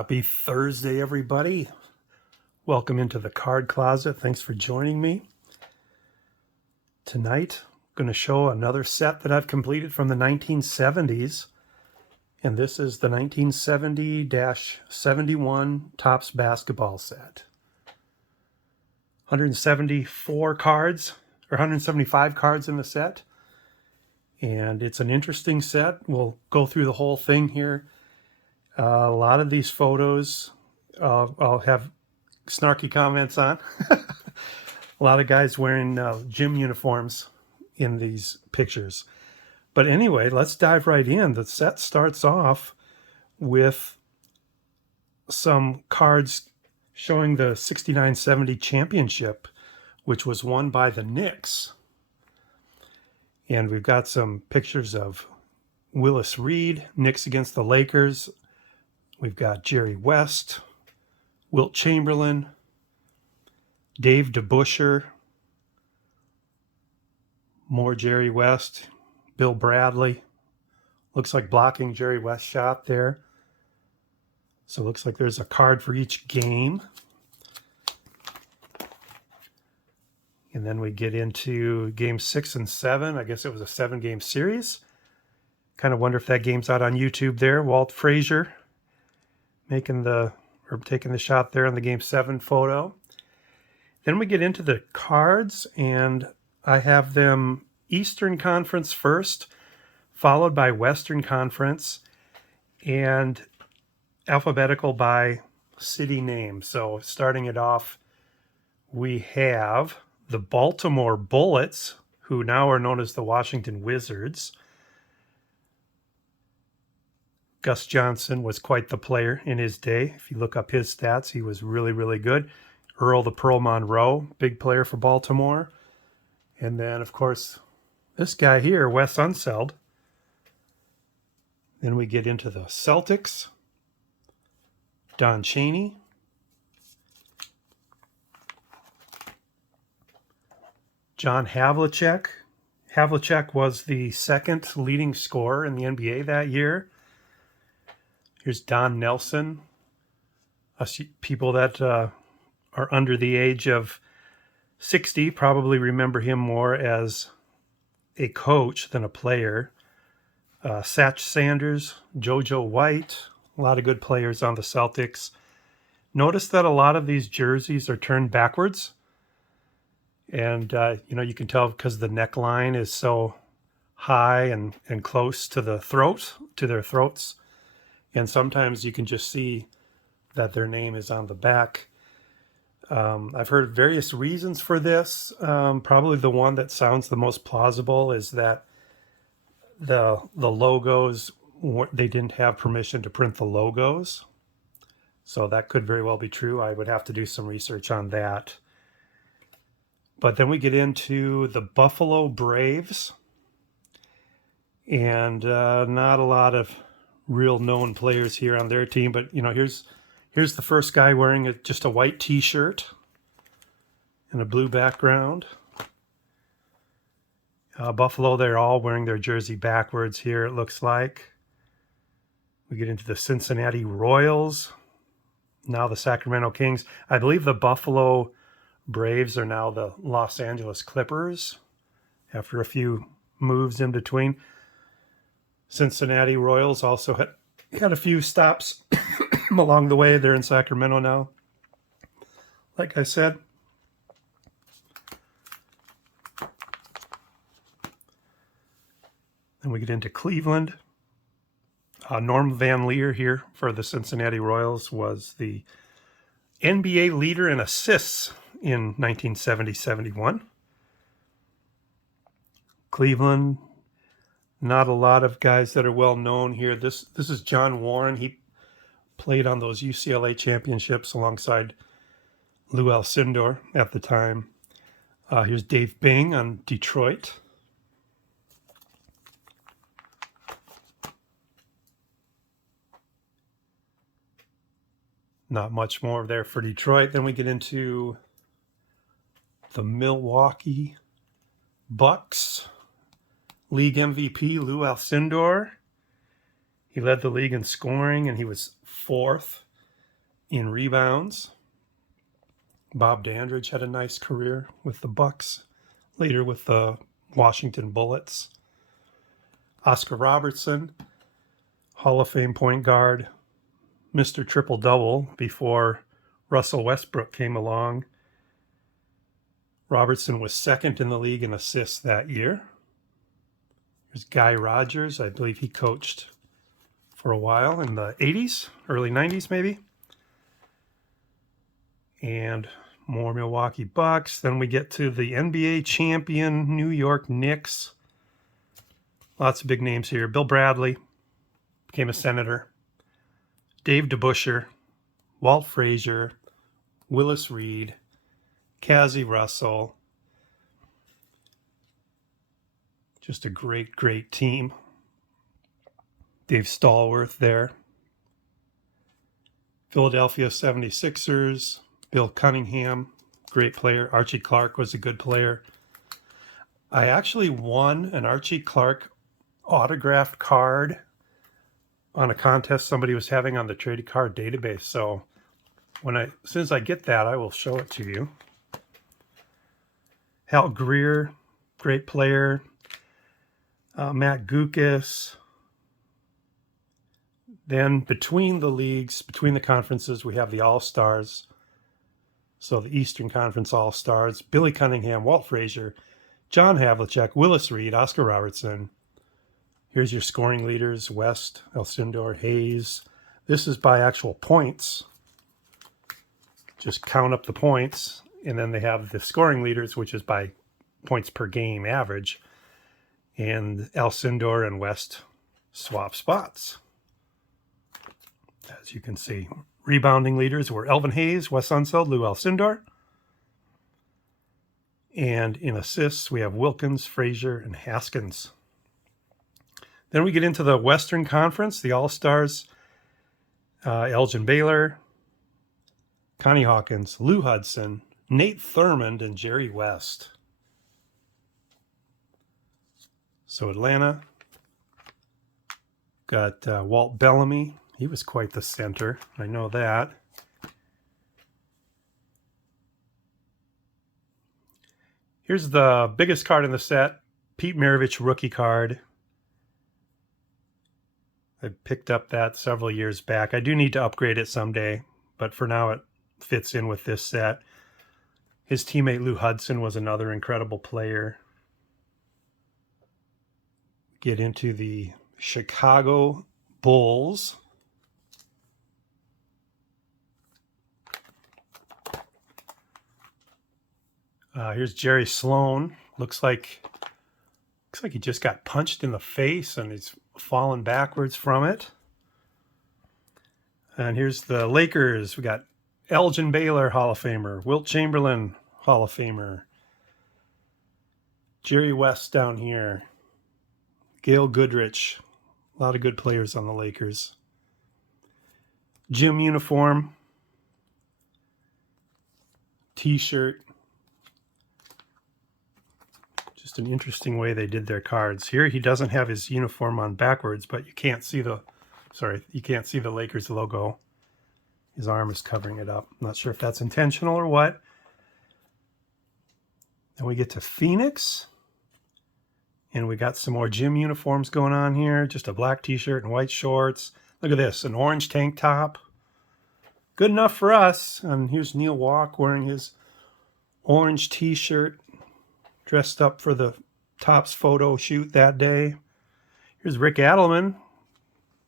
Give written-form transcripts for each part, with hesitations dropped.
Happy Thursday, everybody. Welcome into the Card Closet. Thanks for joining me. Tonight, I'm going to show another set that I've completed from the 1970s. And this is the 1970-71 Topps basketball set. 174 cards, or 175 cards in the set. And it's an interesting set. We'll go through the whole thing here. A lot of these photos I'll have snarky comments on. A lot of guys wearing gym uniforms in these pictures. But anyway, let's dive right in. The set starts off with some cards showing the 69-70 championship, which was won by the Knicks. And we've got some pictures of Willis Reed, Knicks against the Lakers. We've got Jerry West, Wilt Chamberlain, Dave DeBusschere, more Jerry West, Bill Bradley. Looks like blocking Jerry West shot there. So it looks like there's a card for each game. And then we get into games 6 and 7. I guess it was a 7-game series. Kind of wonder if that game's out on YouTube there. Walt Frazier taking the shot there in the game 7 photo. Then we get into the cards, and I have them Eastern Conference first, followed by Western Conference, and alphabetical by city name. So starting it off, we have the Baltimore Bullets, who now are known as the Washington Wizards. Gus Johnson was quite the player in his day. If you look up his stats, he was really, really good. Earl the Pearl Monroe, big player for Baltimore. And then, of course, this guy here, Wes Unseld. Then we get into the Celtics. Don Chaney. John Havlicek. Havlicek was the second leading scorer in the NBA that year. Here's Don Nelson. People that are under the age of 60 probably remember him more as a coach than a player. Satch Sanders, JoJo White, a lot of good players on the Celtics. Notice that a lot of these jerseys are turned backwards. And, you can tell because the neckline is so high and close to the throat, to their throats. And sometimes you can just see that their name is on the back. I've heard various reasons for this. Probably the one that sounds the most plausible is that the logos, they didn't have permission to print the logos. So that could very well be true. I would have to do some research on that. But then we get into the Buffalo Braves. And not a lot of real known players here on their team, but here's the first guy wearing just a white t-shirt and a blue background. Buffalo, they're all wearing their jersey backwards here, it looks like. We get into the Cincinnati Royals, now the Sacramento Kings. I believe the Buffalo Braves are now the Los Angeles Clippers after a few moves in between. Cincinnati Royals also had a few stops along the way. They're in Sacramento now. Like I said. Then we get into Cleveland. Norm Van Lier here for the Cincinnati Royals was the NBA leader in assists in 1970-71. Cleveland, not a lot of guys that are well known here. This is John Warren. He played on those UCLA championships alongside Lou Alcindor at the time. Here's Dave Bing on Detroit. Not much more there for Detroit. Then we get into the Milwaukee Bucks. League MVP, Lou Alcindor. He led the league in scoring, and he was fourth In rebounds, Bob Dandridge had a nice career with the Bucks, later with the Washington Bullets. Oscar Robertson, Hall of Fame point guard, Mr. Triple-Double before Russell Westbrook came along. Robertson was second in the league in assists that year. There's Guy Rogers. I believe he coached for a while in the 80s, early 90s maybe. And more Milwaukee Bucks. Then we get to the NBA champion New York Knicks. Lots of big names here. Bill Bradley became a senator. Dave DeBusschere, Walt Frazier, Willis Reed, Cazzie Russell. Just a great, great team. Dave Stallworth there. Philadelphia 76ers, Bill Cunningham, great player. Archie Clark was a good player. I actually won an Archie Clark autographed card on a contest somebody was having on the trading card database. So as soon as I get that, I will show it to you. Hal Greer, great player. Matt Gukas. Then between the leagues, between the conferences, we have the All-Stars. So the Eastern Conference All-Stars, Billy Cunningham, Walt Frazier, John Havlicek, Willis Reed, Oscar Robertson. Here's your scoring leaders, West, Alcindor, Hayes. This is by actual points. Just count up the points. And then they have the scoring leaders, which is by points per game average. And Alcindor and West swap spots. As you can see, rebounding leaders were Elvin Hayes, Wes Unseld, Lou Alcindor. And in assists, we have Wilkins, Frazier, and Haskins. Then we get into the Western Conference, the All-Stars, Elgin Baylor, Connie Hawkins, Lou Hudson, Nate Thurmond, and Jerry West. So Atlanta got Walt Bellamy. He was quite the center. I know that. Here's the biggest card in the set, Pete Maravich rookie card. I picked up that several years back. I do need to upgrade it someday, but for now it fits in with this set. His teammate Lou Hudson was another incredible player. Get into the Chicago Bulls. Here's Jerry Sloan. Looks like he just got punched in the face and he's fallen backwards from it. And here's the Lakers. We got Elgin Baylor, Hall of Famer. Wilt Chamberlain, Hall of Famer. Jerry West down here. Gail Goodrich. A lot of good players on the Lakers. Gym uniform. T-shirt. Just an interesting way they did their cards. Here he doesn't have his uniform on backwards, but you can't see the Lakers logo. His arm is covering it up. I'm not sure if that's intentional or what. Then we get to Phoenix. And we got some more gym uniforms going on here. Just a black t-shirt and white shorts. Look at this, an orange tank top. Good enough for us. And here's Neil Walk wearing his orange t-shirt. Dressed up for the Topps photo shoot that day. Here's Rick Adelman.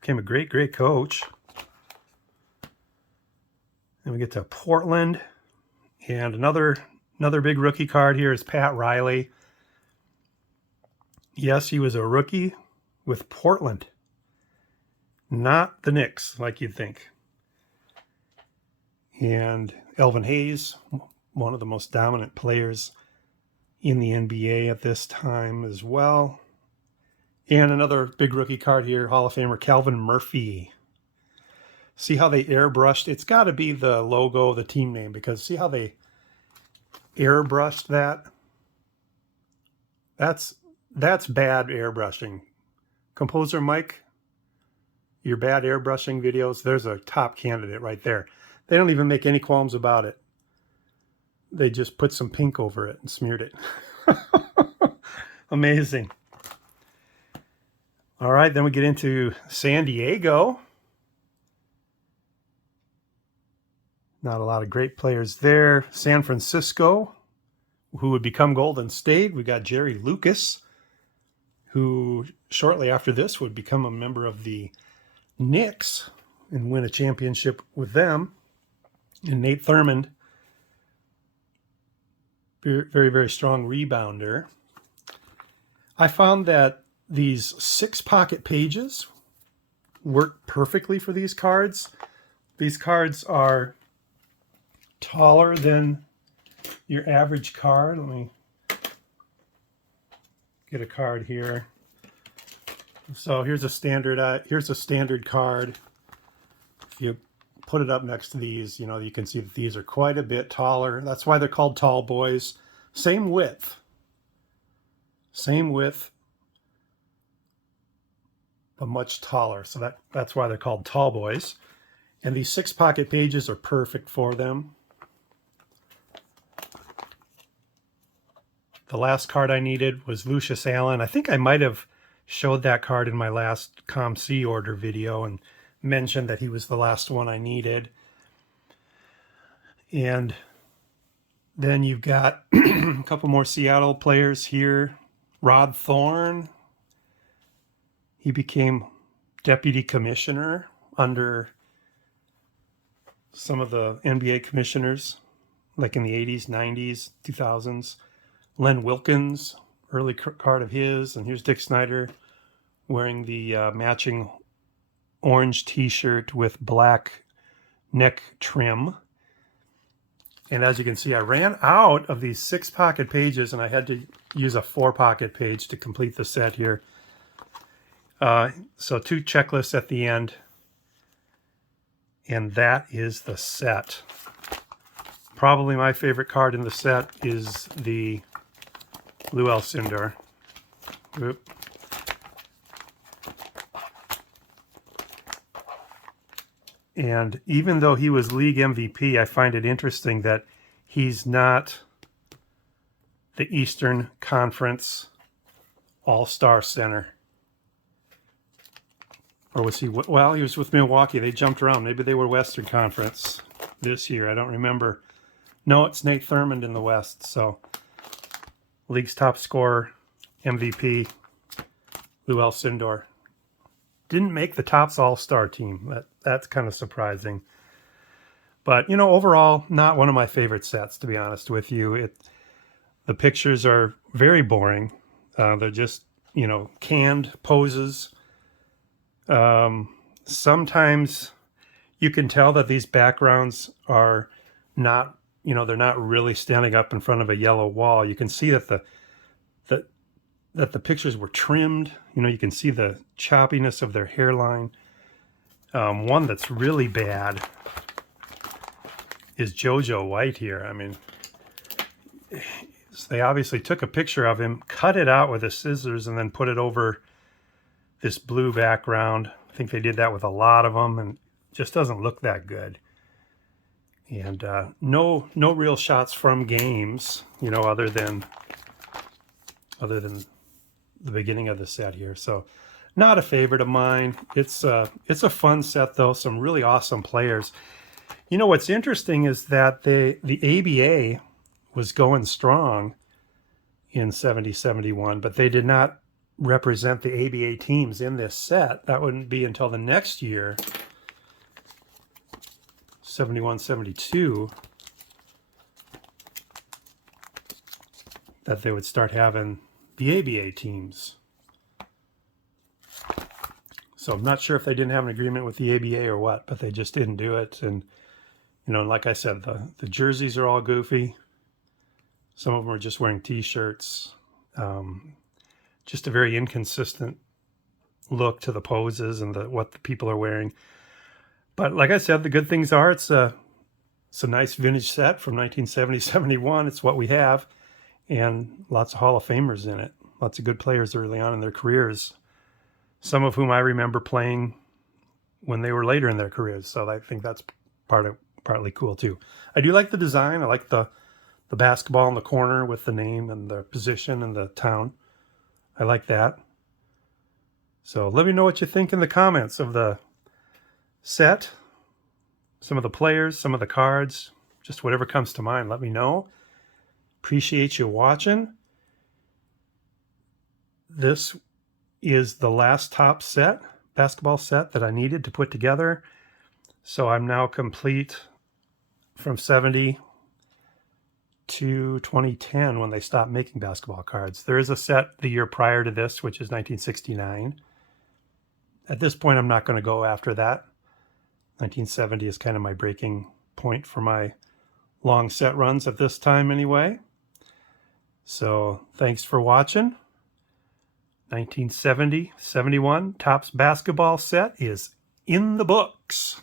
Became a great, great coach. Then we get to Portland. And another big rookie card here is Pat Riley. Yes, he was a rookie with Portland. Not the Knicks, like you'd think. And Elvin Hayes, one of the most dominant players in the NBA at this time as well. And another big rookie card here, Hall of Famer Calvin Murphy. See how they airbrushed? It's got to be the logo, the team name, because see how they airbrushed that? That's bad airbrushing. Composer Mike, your bad airbrushing videos, there's a top candidate right there. They don't even make any qualms about it. They just put some pink over it and smeared it. Amazing. All right, then we get into San Diego. Not a lot of great players there. San Francisco, who would become Golden State. We got Jerry Lucas, who shortly after this would become a member of the Knicks and win a championship with them. And Nate Thurmond, very, very strong rebounder. I found that these 6-pocket pages work perfectly for these cards. These cards are taller than your average card. Let me get a card here. So here's a standard card. If you put it up next to these, you can see that these are quite a bit taller. That's why they're called tall boys. Same width, but much taller. So that's why they're called tall boys. And these 6-pocket pages are perfect for them. The last card I needed was Lucius Allen. I think I might have showed that card in my last ComC order video and mentioned that he was the last one I needed. And then you've got a couple more Seattle players here. Rod Thorn. He became deputy commissioner under some of the NBA commissioners, like in the 80s, 90s, 2000s. Len Wilkins, early card of his. And here's Dick Snyder wearing the matching orange t-shirt with black neck trim. And as you can see, I ran out of these 6-pocket pages and I had to use a 4-pocket page to complete the set here. So 2 checklists at the end. And that is the set. Probably my favorite card in the set is the Lou Alcindor. Oop. And even though he was league MVP, I find it interesting that he's not the Eastern Conference All-Star center. Or was he? Well, he was with Milwaukee. They jumped around. Maybe they were Western Conference this year. I don't remember. No, it's Nate Thurmond in the West. So, league's top scorer, MVP, Lou Alcindor. Didn't make the Topps All-Star team. That's kind of surprising. But, overall, not one of my favorite sets, to be honest with you. The pictures are very boring. They're just, canned poses. Sometimes you can tell that these backgrounds are not, they're not really standing up in front of a yellow wall. You can see that the pictures were trimmed. You can see the choppiness of their hairline. One that's really bad is JoJo White here. I mean, they obviously took a picture of him, cut it out with the scissors, and then put it over this blue background. I think they did that with a lot of them, and it just doesn't look that good. And no real shots from games, other than the beginning of the set here. So not a favorite of mine. It's a fun set though. Some really awesome players. What's interesting is that the ABA was going strong in 70-71, but they did not represent the ABA teams in this set. That wouldn't be until the next year, 71-72, that they would start having the ABA teams. So I'm not sure if they didn't have an agreement with the ABA or what, but they just didn't do it. And, like I said, the jerseys are all goofy. Some of them are just wearing t-shirts. Just a very inconsistent look to the poses and what the people are wearing. But like I said, the good things are it's a nice vintage set from 1970-71. It's what we have. And lots of Hall of Famers in it. Lots of good players early on in their careers. Some of whom I remember playing when they were later in their careers. So I think that's part of partly cool too. I do like the design. I like the basketball in the corner with the name and the position and the town. I like that. So let me know what you think in the comments of the set, some of the players, some of the cards, just whatever comes to mind. Let me know. Appreciate you watching. This is the last Topps set, basketball set that I needed to put together. So I'm now complete from 70 to 2010 when they stopped making basketball cards. There is a set the year prior to this, which is 1969. At this point, I'm not going to go after that. 1970 is kind of my breaking point for my long set runs at this time anyway. So thanks for watching. 1970-71 Topps basketball set is in the books.